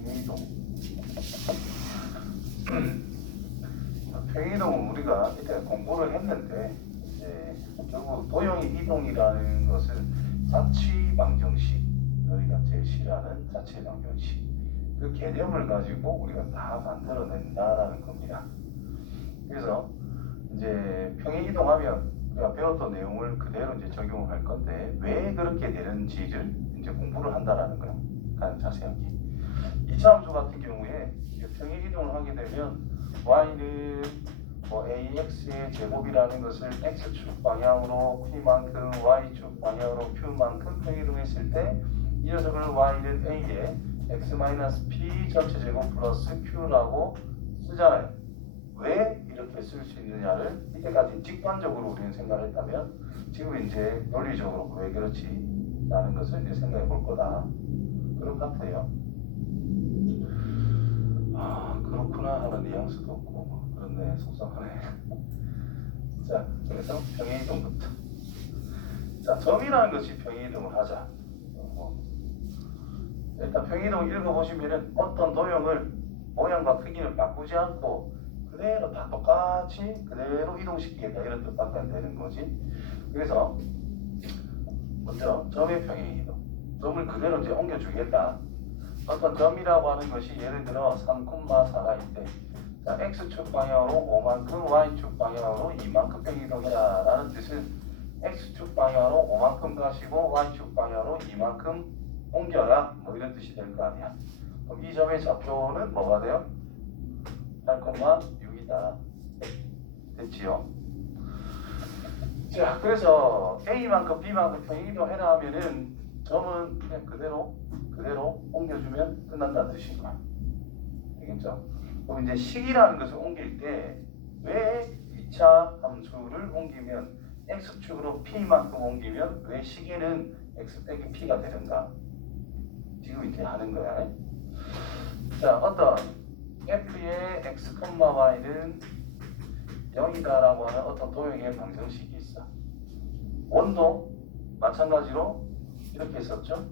평행이동. 평행이동은 우리가 이때 공부를 했는데 이제 결국 도형의 이동이라는 것은 자취 방정식, 우리가 제일 싫어하는 자취 방정식, 그 개념을 가지고 우리가 다 만들어낸다라는 겁니다. 그래서 이제 평행이동하면 우리가 배웠던 내용을 그대로 이제 적용을 할 건데 왜 그렇게 되는지를 이제 공부를 한다라는 거예요. 약간 자세하게. 이차함수 같은 경우에 평행이동을 하게 되면 y는 뭐 ax의 제곱이라는 것을 x축 방향으로 p만큼 y축 방향으로 q만큼 평행이동했을 때 이 녀석을 y는 a에 x-p 전체 제곱 플러스 q라고 쓰잖아요. 왜 이렇게 쓸 수 있느냐를 이때까지 직관적으로 우리는 생각을 했다면 지금 이제 논리적으로 왜 그렇지 라는 것을 이제 생각해 볼 거다. 그런 것 같아요. 아 그렇구나 하는 뉘앙스도 없고 그렇네, 속상하네. 자, 그래서 평행이동부터. 자, 점이라는 것이 평행이동을 하자. 일단 평행이동 읽어보시면은 어떤 도형을 모양과 크기를 바꾸지 않고 그대로 다 똑같이 그대로 이동시키겠다 이런 뜻밖에 안 되는 거지. 그래서 먼저 점의 평행이동, 점을 그대로 이제 옮겨주겠다. 어떤 점이라고 하는 것이 예를 들어 3,4가 있대. 자, x축 방향으로 5만큼, y축 방향으로 2만큼 평행이동해라 라는 뜻은 x축 방향으로 5만큼 가시고 y축 방향으로 2만큼 옮겨라, 뭐 이런 뜻이 될 거 아니야. 그럼 이 점의 좌표는 뭐가 돼요? 8,6이다. 됐지요? 자, 그래서 A만큼 B만큼 평행이동해라 하면은 점은 그냥 그대로 옮겨주면 끝난다는 뜻인 거야. 되겠죠? 그럼 이제 식이라는 것을 옮길 때 왜 2차 함수를 옮기면 x축으로 p만큼 옮기면 왜 식에는 x 빼기 p가 되는가? 지금 이렇게 하는 거야. 자, 어떤 f의 x, y는 0이다라고 하는 어떤 도형의 방정식이 있어. 원도 마찬가지로 이렇게 했었죠.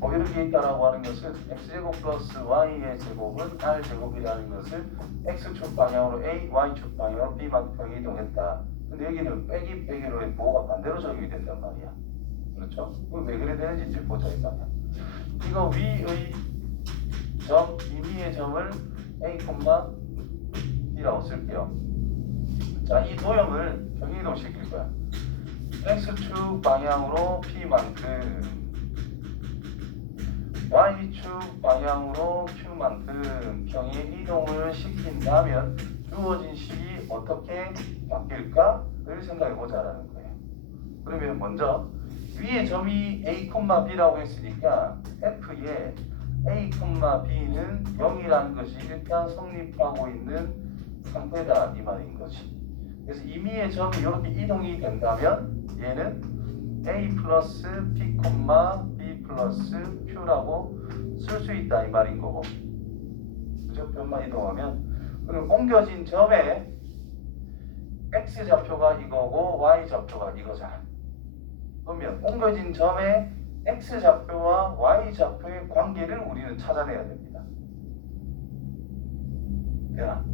뭐 이렇게 있다라고 하는 것은 x제곱 플러스 y의 제곱은 r제곱이라는 것을 x축 방향으로 a, y축 방향으로 b만큼 평행이동했다. 근데 여기는 빼기로 해 뭐가 반대로 적용이 된단 말이야. 그렇죠? 그럼 왜 그래 되는지 이제 보자 이 말이야. 이거 위의 점, 임의의 점을 a, b라고 쓸게요. 자, 이 도형을 평행이동 시킬 거야. x축 방향으로 p만큼, y축 방향으로 q만큼 평행이동을 시킨다면 주어진 식이 어떻게 바뀔까를 생각해 보자라는 거예요. 그러면 먼저 위에 점이 a, b라고 했으니까 f의 a, b는 0이라는 것이 일단 성립하고 있는 상태다 이 말인 거지. 그래서 임의의 점이 이렇게 이동이 된다면 얘는 a 플러스 p, b 플러스 q라고 쓸 수 있다 이 말인 거고. 그죠? 변만 이동하면. 그리고 옮겨진 점에 x 좌표가 이거고 y 좌표가 이거잖아. 그러면 옮겨진 점에 x 좌표와 y 좌표의 관계를 우리는 찾아내야 됩니다. 되나?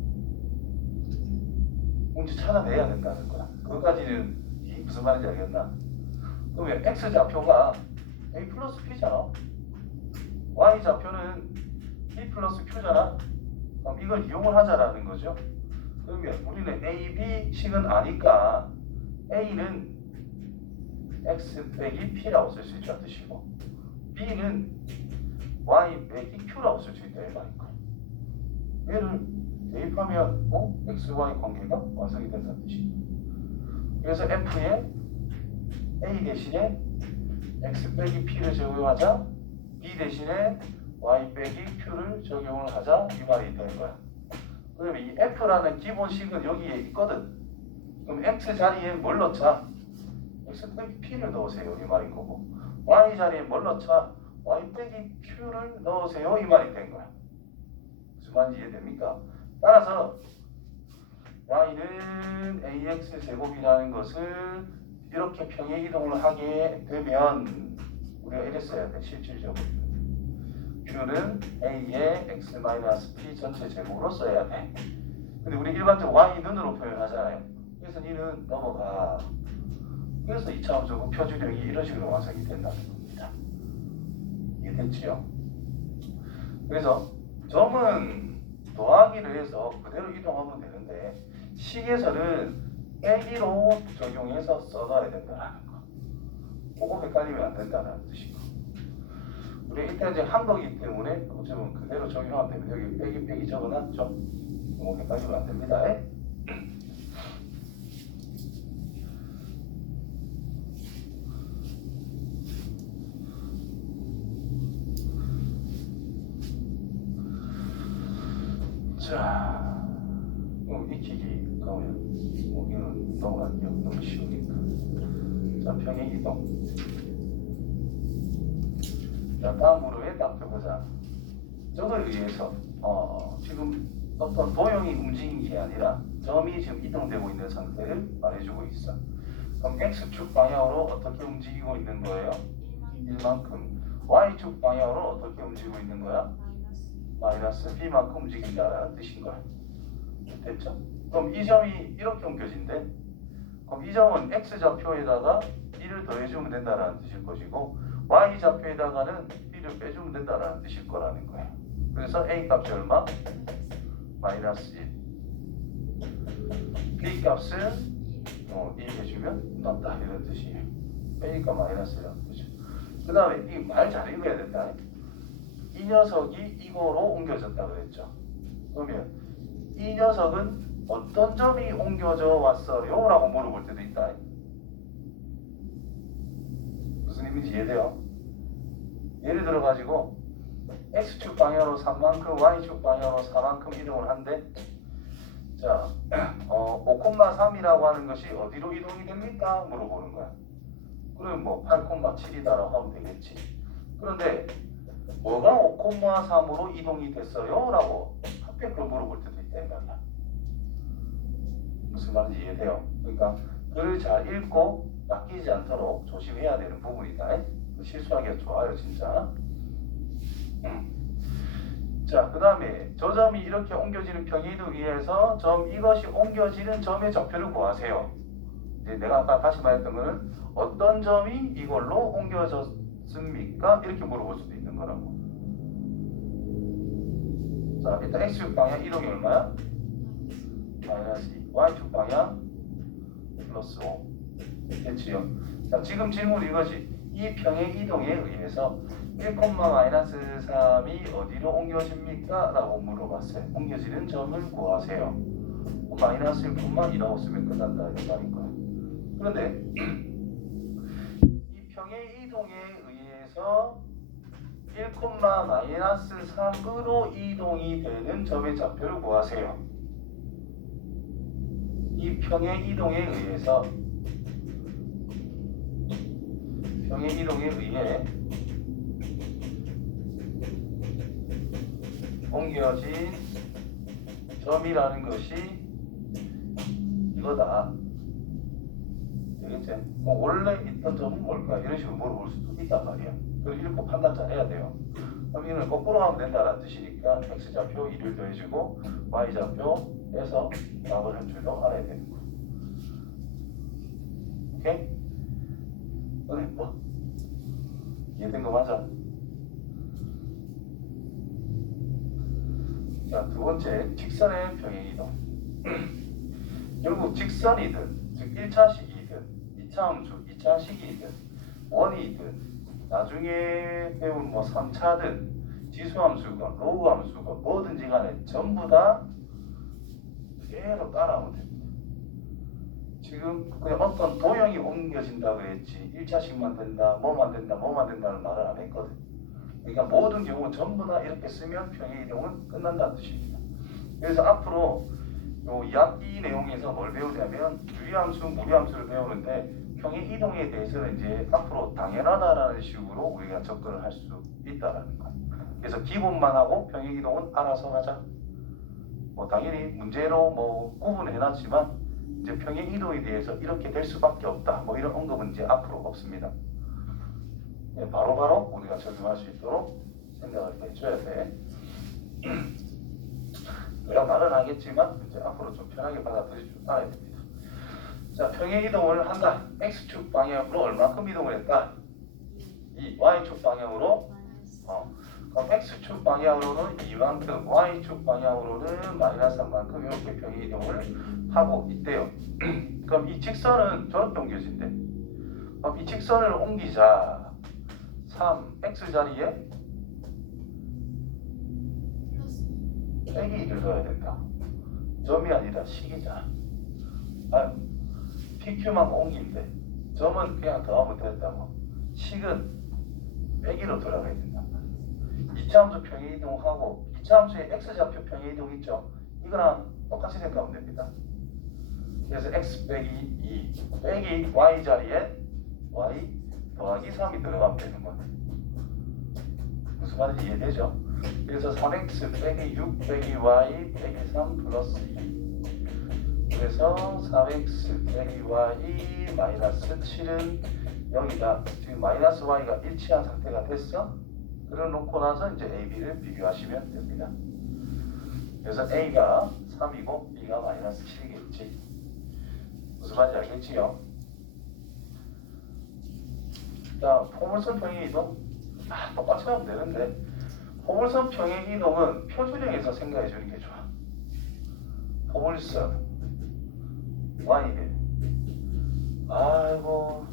문제 찾아내야 된다는 거야. 그것까지는 무슨 말인지 알겠나? 그러면 x 좌표가 a 플러스 p잖아. y 좌표는 p 플러스 q잖아. 그럼 이걸 이용을 하자라는 거죠. 그러면 우리는 a, b 식은 아니까 a는 x 빼기 p라고 쓸 수 있다는 뜻이고 b는 y 빼기 q라고 쓸 수 있다 이 말인 거야. 얘를 대입하면 x, y 관계가 완성이 된다는 뜻이죠. 그래서 f에 a 대신에 x 빼기 p를 적용하자, b 대신에 y 빼기 q를 적용을 하자 이 말이 되는 거야. 그러면 이 f라는 기본식은 여기에 있거든. 그럼 x 자리에 뭘 넣자? x 빼기 p를 넣으세요 이 말인 거고, y 자리에 뭘 넣자? y 빼기 q를 넣으세요 이 말이 된 거야. 무슨 말인지 이해됩니까? 따라서 y는 ax 제곱이라는 것을 이렇게 평행 이동을 하게 되면 우리가 이래 써야 돼. 실질적으로 Q는 A의 x-p 전체 제곱으로 써야 돼. 근데 우리 일반적으로 Y는으로 표현하잖아요. 그래서 니는 넘어가. 그래서 이차함수고 표준형이 이런 식으로 완성이 된다는 겁니다. 이해됐지요? 그래서 점은 더하기를 해서 그대로 이동하면 되는데 식에서는 빼기로 적용해서 써놔야 된다는 거. 그거 헷갈리면 안 된다는 뜻이고. 우리 일단 이제 한 거기 때문에 어쩌면 그대로 적용하면 됩니다. 여기 빼기 적어놨죠? 그거 헷갈리면 안 됩니다. 자, 익히기 그러면 이거는 넘어갈게요. 너무 쉬우니까. 자, 평행 이동. 자, 다음으로 딱 펴보자. 저걸 의해서 지금 어떤 도형이 움직인 게 아니라 점이 지금 이동되고 있는 상태를 말해주고 있어. 그럼 X축 방향으로 어떻게 움직이고 있는 거예요? 1만큼. Y축 방향으로 어떻게 움직이고 있는 거야? 마이너스 B만큼 움직인다라는 뜻인 거야. 됐죠? 그럼 이 점이 이렇게 옮겨진대. 그럼 이 점은 X좌표에다가 1을 더해주면 된다라는 뜻일 것이고 Y좌표에다가는 B를 빼주면 된다라는 뜻일 거라는 거예요. 그래서 A 값이 얼마? 마이너스 1. B 값은 2 해주면 넣다 이런 뜻이에요. A가 마이너스 1이라는 뜻이죠. 그 다음에 이 말 잘 읽어야 된다. 이 녀석이 이거로 옮겨졌다 그랬죠. 그러면 이 녀석은 어떤 점이 옮겨져 왔어요? 라고 물어볼 때도 있다. 무슨 의미인지 이해돼요? 예를 들어 가지고 X축 방향으로 3만큼 Y축 방향으로 4만큼 이동을 한대. 자, 5,3이라고 하는 것이 어디로 이동이 됩니까? 물어보는 거야. 그러면 뭐 8,7이다라고 하면 되겠지. 그런데 뭐가 5,3으로 이동이 됐어요? 라고 합격 그걸 물어볼 때도 있다 이 말이야. 무슨 말인지 이해돼요? 그러니까 글을 잘 읽고 낚이지 않도록 조심해야 되는 부분이다. 실수하기가 좋아요 진짜. 자, 그 다음에 저 점이 이렇게 옮겨지는 평행이동에 의해서 이것이 옮겨지는 점의 좌표를 구하세요. 이제 내가 아까 다시 말했던 거는 어떤 점이 이걸로 옮겨졌습니까? 이렇게 물어볼 수도 있는 거라고. 자, 일단 X축 방향 이동이 얼마야? 마이너스 2. Y축 방향 플러스 5. 됐지요? 자, 지금 질문 이거지. 이 평행 이동에 의해서 1,-3이 어디로 옮겨집니까? 라고 물어봤어요. 옮겨지는 점을 구하세요. 마이너스 1,2라고 쓰면 끝난다 이런 말인 거야. 그런데 이 평행 이동에 의해서 1,-3으로 이동이 되는 점의 좌표를 구하세요. 이 평행 이동에 의해서 평행 이동에 의해 옮겨진 점이라는 것이 이거다. 되겠지? 원래 있던 점은 뭘까? 이런 식으로 물어볼 수도 있단 말이야. 그래서 읽고 판단 잘 해야 돼요. 그럼 이걸 거꾸로 하면 된다는 뜻이니까 X좌표 1을 더해주고 Y좌표에서 답을 할 줄도 알아야 되는 거야. 오케이? 너네 뭐? 이해된 거 맞아? 자, 두 번째, 직선의 평행이동. 결국 직선이든, 즉 1차식이든, 2차 함수, 2차식이든, 원이든, 나중에 배운 뭐 3차든, 지수함수건, 로그함수건, 뭐든지 간에 전부 다 그대로 따라하면 됩니다. 지금 그냥 어떤 도형이 옮겨진다 그랬지 1차식만 된다, 뭐만 된다, 뭐만 된다는 말을 안 했거든. 그러니까 모든 경우 전부 다 이렇게 쓰면 평행이동은 끝난다는 뜻입니다. 그래서 앞으로 이 내용에서 뭘 배우냐면 유리함수, 무리함수를 배우는데 평행이동에 대해서는 이제 앞으로 당연하다라는 식으로 우리가 접근을 할 수 있다라는 거예요. 그래서 기본만 하고 평행이동은 알아서 하자. 뭐 당연히 문제로 뭐 구분해놨지만 이제 평행 이동에 대해서 이렇게 될 수밖에 없다. 뭐 이런 언급은 이제 앞으로 없습니다. 바로바로 우리가 적용할 수 있도록 생각을 해줘야 돼. 내가 말은 하겠지만 이제 앞으로 좀 편하게 받아들일 줄 알아야 됩니다. 자, 평행 이동을 한다. x축 방향으로 얼마큼 이동을 했다? 이 y축 방향으로 그럼 x축 방향으로는 2만큼, y축 방향으로는 마이너스 3만큼 이렇게 평행 이동을 하고 있대요. 그럼 이 직선은 저렇게 옮겨진대. 그럼 이 직선을 옮기자. 3, x 자리에 빼기 1을 넣어야 된다. 점이 아니라 식이잖아. 아유, PQ만 옮긴데 점은 그냥 더하면 됐다고. 식은 빼기로 돌아가야 된단 말이야. 이차함수 평행 이동하고 이차함수의 x좌표 평행 이동 있죠? 이거랑 똑같이 생각하면 됩니다. 그래서 x 빼기 2 빼기 y 자리에 y 더하기 3이 들어가면 되는 거네. 무슨 말인지 이해되죠? 그래서 3x 빼기 6 빼기 y 빼기 3 플러스 2. 그래서 3x 빼기 y 마이너스 7은 여기다 지금 마이너스 y가 일치한 상태가 됐어. 그래 놓고 나서 이제 a, b를 비교하시면 됩니다. 그래서 a가 3이고 b가 마이너스 7이겠지. 무슨 말인지 알겠지요? 자, 포물선 평행 이동 똑같이 하면 되는데 포물선 평행 이동은 표준형에서 생각해 주는 게 좋아. 포물선 y를 아이고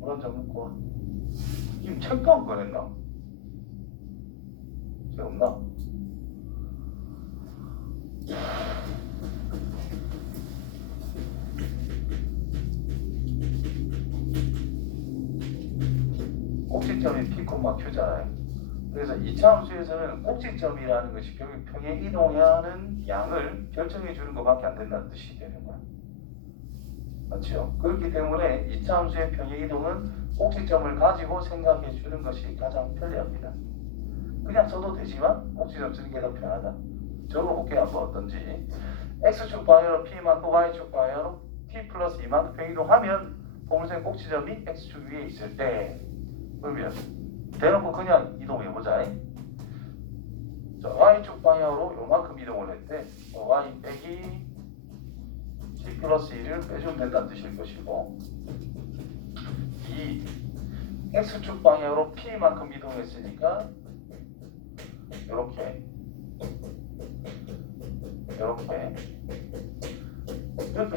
물 한 잔 먹고 와. 님 책도 안 꺼냈나? 책 없나? 꼭지점이 P, Q잖아요. 그래서 2차 함수에서는 꼭지점이라는 것이 결국 평행 이동하는 양을 결정해 주는 것밖에 안 된다는 뜻이 되는 거야. 맞죠? 그렇기 때문에 2차 함수의 평행 이동은 꼭지점을 가지고 생각해 주는 것이 가장 편리합니다. 그냥 써도 되지만 꼭지점 쓰는 게 더 편하다. 적어볼게요. 한번 어떤지. x축 방향으로 p만큼 y축 방향으로 t 플러스 2만큼 평행 이동하면 포물선의 꼭지점이 x축 위에 있을 때 그러면 대놓고 그냥 이동해보자. 자, y축 방향으로 요만큼 이동을 했대. y 빼기 g 플러스 1을 빼주면 된다는 뜻일 것이고, 이 x축 방향으로 p만큼 이동했으니까 이렇게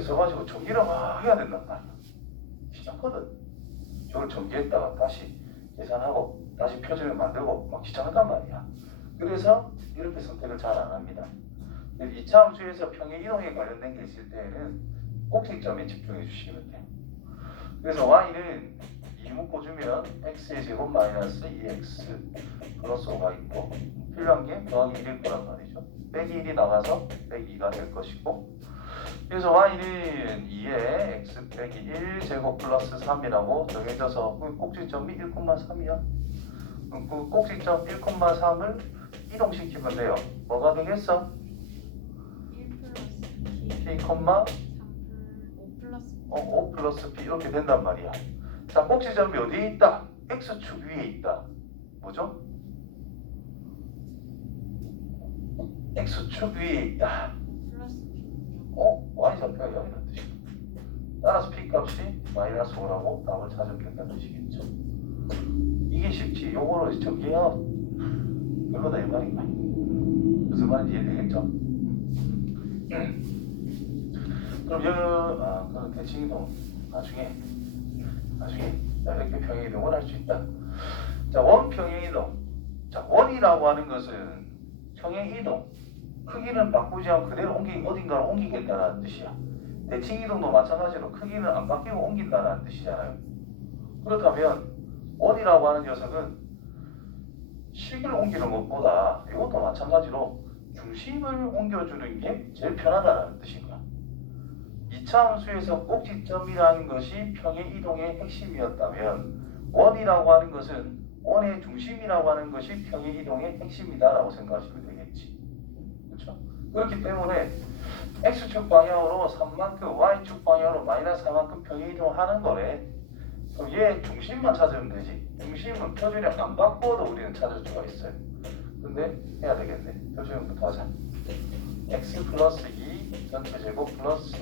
써가지고 정리를 막 해야 된단 말이야. 귀찮거든. 저걸 정리했다가 다시 계산하고 다시 표준을 만들고 막 귀찮단 말이야. 그래서 이렇게 선택을 잘 안 합니다. 2차 함수에서 평행 이동에 관련된 게 있을 때에는 꼭지점에 집중해 주시면 돼요. 그래서 y는 2 묶어주면 x의 제곱 마이너스 2x 플러스 5가 있고 필요한 게 더하기 1일 거란 말이죠. 빼기 1이 나가서 빼기 2가 될 것이고, 그래서 y는 2에 x 빼기 1 제곱 플러스 3이라고 정해져서 그 꼭지점이 1,3이야. 그 꼭지점 1,3을 이동시키면 돼요. 뭐가 되겠어? 1 플러스 p, 5 플러스 p 이렇게 된단 말이야. 자, 꼭지점이 어디에 있다? x축 위에 있다. 뭐죠? x축 위에 있다. y좌표가 여기라는 뜻이야. 따라서 p 값이 마이너스 5라고 답을 찾으면 된다는 뜻이겠죠. 이게 쉽지. 요거를 정리해야 별로다 이 말인가. 무슨 말인지 이해되겠죠? 그럼 그럼 대칭 이동 나중에 이렇게 평행 이동을 할 수 있다. 자, 원 평행 이동. 자, 원이라고 하는 것은 평행 이동 크기는 바꾸지 않고 그대로 어딘가로 옮기겠다는 뜻이야. 대칭 이동도 마찬가지로 크기는 안 바뀌고 옮긴다는 뜻이잖아요. 그렇다면 원이라고 하는 녀석은 식을 옮기는 것보다 이것도 마찬가지로 중심을 옮겨주는 게 제일 편하다는 뜻인 거야. 2차 함수에서 꼭지점이라는 것이 평행 이동의 핵심이었다면 원이라고 하는 것은 원의 중심이라고 하는 것이 평행 이동의 핵심이다라고 생각하시면 되겠지. 그렇죠? 그렇기 때문에 x축 방향으로 3만큼, y축 방향으로 마이너스 4만큼 평행이동하는 거래. 그럼 얘 중심만 찾으면 되지. 중심은 표준형 안 바꿔도 우리는 찾을 수가 있어요. 근데 해야 되겠네. 표준형부터 하자. x 플러스 2 전체 제곱 플러스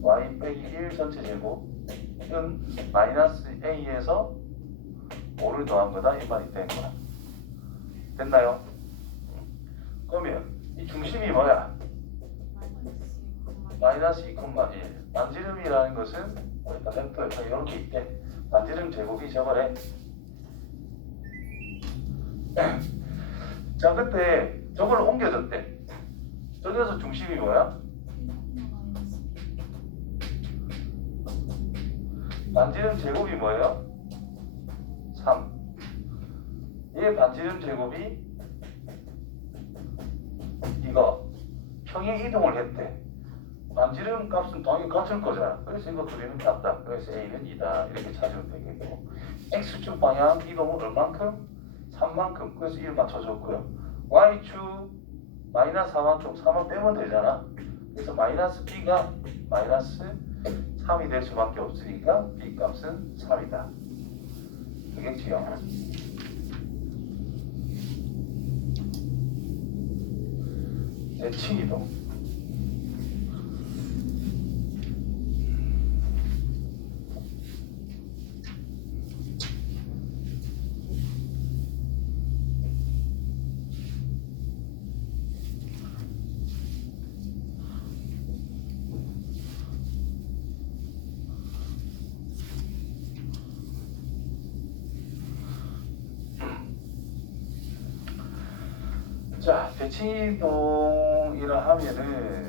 y 빼기 1 전체 제곱은 마이너스 a에서 5를 더한 거다. 이 말이 된 거야. 됐나요? 그러면 이 중심이 뭐야? 마이너스 2,1. 반지름이라는 것은 일단 벡터에서 이렇게 있대. 반지름 제곱이 저거래. 자, 그때 저걸 옮겨줬대. 저기서 중심이 뭐야? 반지름 제곱이 뭐예요? 3. 얘 반지름 제곱이 이거 평행 이동을 했대. 반지름 값은 당연히 같을 거잖아. 그래서 이거 둘이는 같다. 그래서 A는 2다. 이렇게 찾으면 되겠고. X축 방향 이동은 얼만큼? 3만큼. 그래서 1 맞춰줬고요. Y축 마이너스 4만큼 4만 빼면 되잖아. 그래서 마이너스 B가 마이너스 3이 될 수밖에 없으니까 B 값은 3이다. 되겠지요? 대칭 이동. 자, 대칭이동이라 하면은